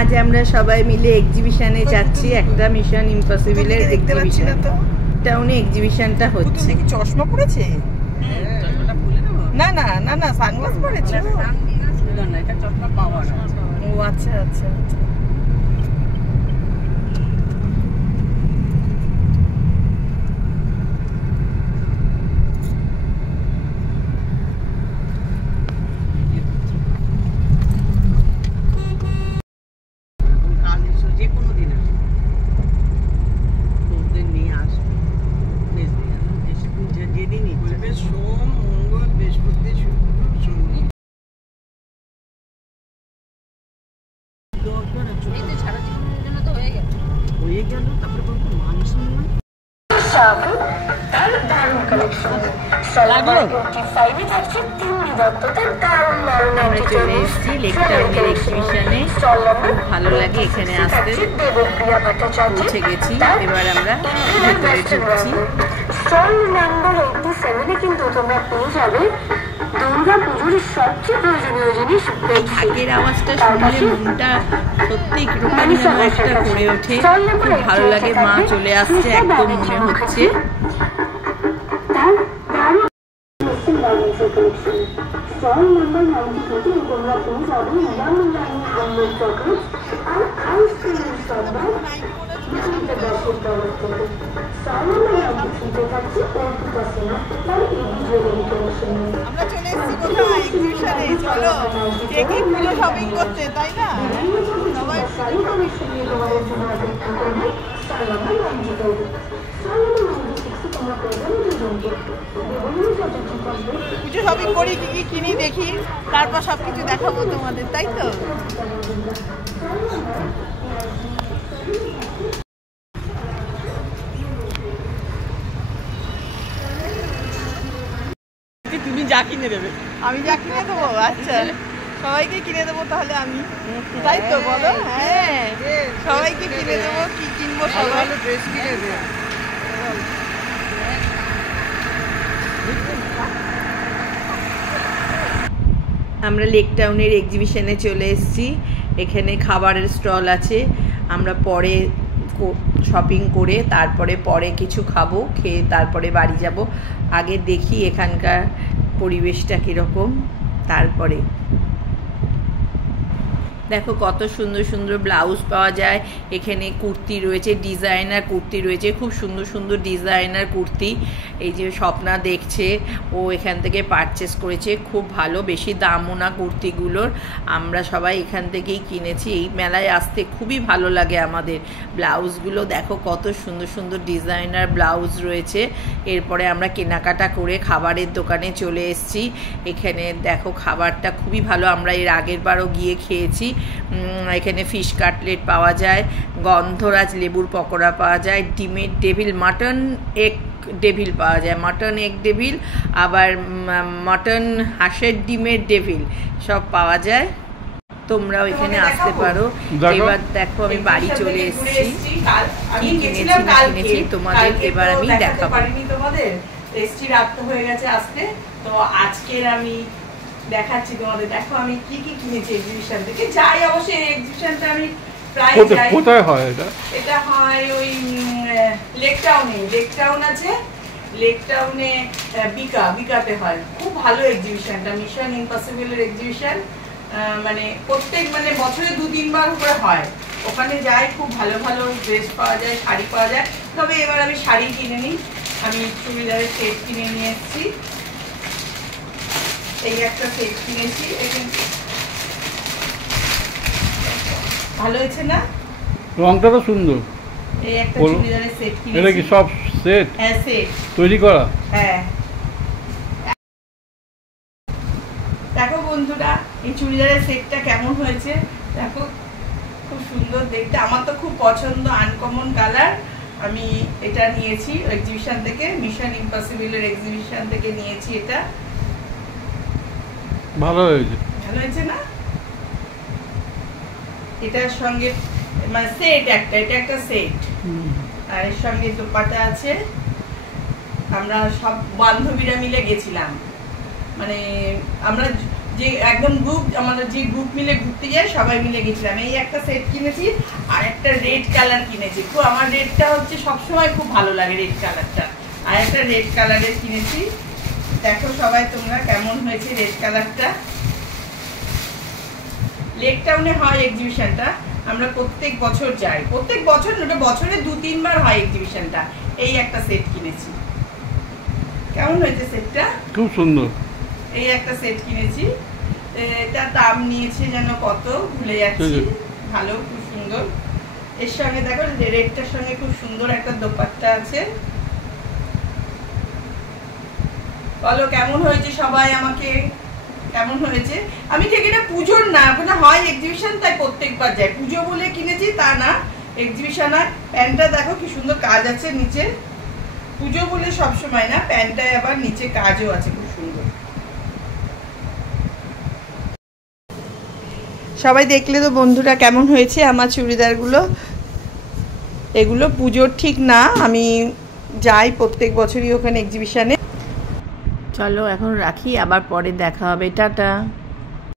আজ আমরা সবাই মিলে এক্সিবিশনে যাচ্ছি, একটা মিশন ইম্পসিবলের এক্সিবিশন। টাউনে এক্সিবিশনটা হচ্ছে। কি চশমা পড়েছে? না না না না, সানগ্লাস পড়েছে। এটা চশমা পাওয়ার। ও আচ্ছা আচ্ছা আচ্ছা। আমরা চলে এসেছি লেক টাউনের এক্সিবিশনে। খুব ভালো লাগে এখানে আসতে। পৌঁছে গেছি, এবার আমরা ভেতরে ঢুকছি। স্টল নাম্বার 87-এ কিন্তু তোমরা পেয়ে যাবে দুর্গাপুজোর সবচেয়ে প্রয়োজনীয় জিনিস। ঢাকের আওয়াজটা শুনলে মনটা সত্যি কিরকম যেন একটা করে ওঠে। খুব ভালো লাগে, মা চলে আসছে একদম মনে হচ্ছে। স্টল নাম্বার 92-তে তোমরা পেয়ে যাবে ইয়াং লাইন হোমমেড চকলেট আর আইসক্রিমের সম্ভার বিভিন্ন দেশের তরফ থেকে। স্টল নাম্বার 93-তে থাকছে অর্পিতা তার এই জুয়েলারি কালেকশন। আমরা চলে এসেছি কোথায়? এক্সিবিশনে। চলো, কে কি পুজো শপিং করছে, তাই না? সবাই শাড়ি কালেকশন নিয়ে তোমাদের জন্য অপেক্ষা করবে স্টল নাম্বার 94-তে। স্টল নাম্বার 96-এ তোমরা পেয়ে যাবে দুজনকে। পুজো শপিং করি, কি কি কিনি দেখি, তারপর সবকিছু দেখাবো তোমাদের, তাই তো? তুমি যা কিনে দেবে। আমি যা কিনে দেবো? আচ্ছা, সবাইকে কিনে দেবো তাহলে আমি, তাই তো বলো? হ্যাঁ, সবাইকে কিনে দেবো। কি কিনবো? সবাই ড্রেস কিনে দেবে। আমরা লেক টাউনের এক্সিবিশনে চলে এসেছি। এখানে খাবারের স্টল আছে। আমরা পরে শপিং করে পরে কিছু খাবো, খেয়ে তারপরে বাড়ি যাব। আগে দেখি এখানকার পরিবেশটা কীরকম, তারপরে দেখো কত সুন্দর সুন্দর ব্লাউজ পাওয়া যায়। এখানে কুর্তি রয়েছে, ডিজাইনার কুর্তি রয়েছে, খুব সুন্দর সুন্দর ডিজাইনার কুর্তি। এই যে স্বপ্না দেখছে, ও এখান থেকে পারচেস করেছে, খুব ভালো, বেশি দামও না কুর্তিগুলোর। আমরা সবাই এখান থেকেই কিনেছি। এই মেলায় আসতে খুবই ভালো লাগে আমাদের। ব্লাউজগুলো দেখো কত সুন্দর সুন্দর ডিজাইনার ব্লাউজ রয়েছে। এরপরে আমরা কেনাকাটা করে খাবারের দোকানে চলে এসেছি। এখানে দেখো খাবারটা খুবই ভালো, আমরা এর আগের বারও গিয়ে খেয়েছি। এখানে ফিশ কাটলেট পাওয়া যায়, গন্ধরাজ লেবুর পকোড়া পাওয়া যায়, ডিমের ডেভিল, মাটন এগ ডেভিল পাওয়া যায়, মাটন এগ ডেভিল, আবার মাটন হাঁসের ডিমের ডেভিল সব পাওয়া যায়। তোমরাও এখানে আসতে পারো। এবার দেখো আমি বাড়ি চলে এসেছি, কি কিনেছি না কিনেছি তোমাদের এবার আমি দেখাবো। তোমাদের টেস্টি রাত হয়ে গেছে আসতে, তো আজকের আমি দেখাচ্ছি তোমাদের। দেখো আমি কি কি কিনেছি এক্সিবিশন থেকে। যাই অবশ্যই এক্সিবিশনটা আমি প্রায় যাই। কোথায় হয় এটা? এটা হয় ওই লেক টাউনে। লেক টাউন আছে, লেক টাউনে বিকাতে হয়। খুব ভালো এক্সিবিশনটা, মিশন ইম্পসিবলের এক্সিবিশন। মানে প্রত্যেক বছরে 2-3 বার করে হয়। ওখানে যাই, খুব ভালো ভালো ড্রেস পাওয়া যায়, শাড়ি পাওয়া যায়। তবে এবার আমি শাড়ি কিনে নিই, আমি চুড়িদারের সেট কিনে নিয়ে এসেছি। এই একটা সেট কিনেছি, ভালো হয়েছে না? রংটা তো সুন্দর। এই একটা চুড়িদারের সেট কিনেছি। এটা কি সব সেট? হ্যাঁ, সেট তৈরি করা। হ্যাঁ, দেখো বন্ধুরা এই চুড়িদারের সেটটা কেমন হয়েছে দেখো, খুব সুন্দর দেখতে। আমার তো খুব পছন্দ, আনকমন কালার। আমি এটা নিয়েছি এক্সিবিশন থেকে, মিশন ইম্পসিবলের এক্সিবিশন থেকে নিয়েছি। এটা ভালো হয়েছে, ভালো হয়েছে না? এটার সঙ্গে সেট একটা, এটা একটা সেট, আর এর সঙ্গে দোপাট্টা আছে। আমরা সব বান্ধবীরা মিলে গেছিলাম, আমরা যে একদম গ্রুপ, আমাদের যে গ্রুপ মিলে ঘুরতে যায় সবাই মিলে গেছিলাম। এই একটা সেট কিনেছি আর একটা রেড কালার কিনেছি। খুব আমার রেডটা হচ্ছে সবসময় খুব ভালো লাগে, রেড কালারটা। আর একটা রেড কালারের কিনেছি, দেখো সবাই তোমরা কেমন হয়েছে রেড কালারটা। লেক টাউনে হয় এক্সিবিশনটা, আমরা প্রত্যেক বছর যাই, প্রত্যেক বছর ওটা বছরে 2-3 বার হয় এক্সিবিশনটা। এই একটা সেট কিনেছি, কেমন হয়েছে সেটটা? খুব সুন্দর। এই একটা সেট কিনেছি, এটা দাম নিয়েছে যেন কত ভুলে যাচ্ছি, ভালো, খুব সুন্দর। এর সঙ্গে দেখো রেডটার সঙ্গে খুব সুন্দর একটা দোপাট্টা আছে। বলো কেমন হয়েছে সবাই, আমাকে কেমন হয়েছে? আমি ঠিক এটা পুজোর না, ওখানে হয় এক্সিবিশন তাই প্রত্যেকবার যাই, পুজো বলে কিনেছি তা না, এক্সিবিশন হয়। প্যান্টটা দেখো কি সুন্দর কাজ আছে নিচে, পুজো বলে সবসময় না, প্যান্টটায় আবার নিচে কাজও আছে খুব সুন্দর। সবাই দেখলে তো বন্ধুরা কেমন হয়েছে আমার চুড়িদারগুলো। এগুলো পুজোর ঠিক না, আমি যাই প্রত্যেক বছরই ওখানে এক্সিবিশনে। চলো এখন রাখি, আবার পরে দেখা হবে, টাটা।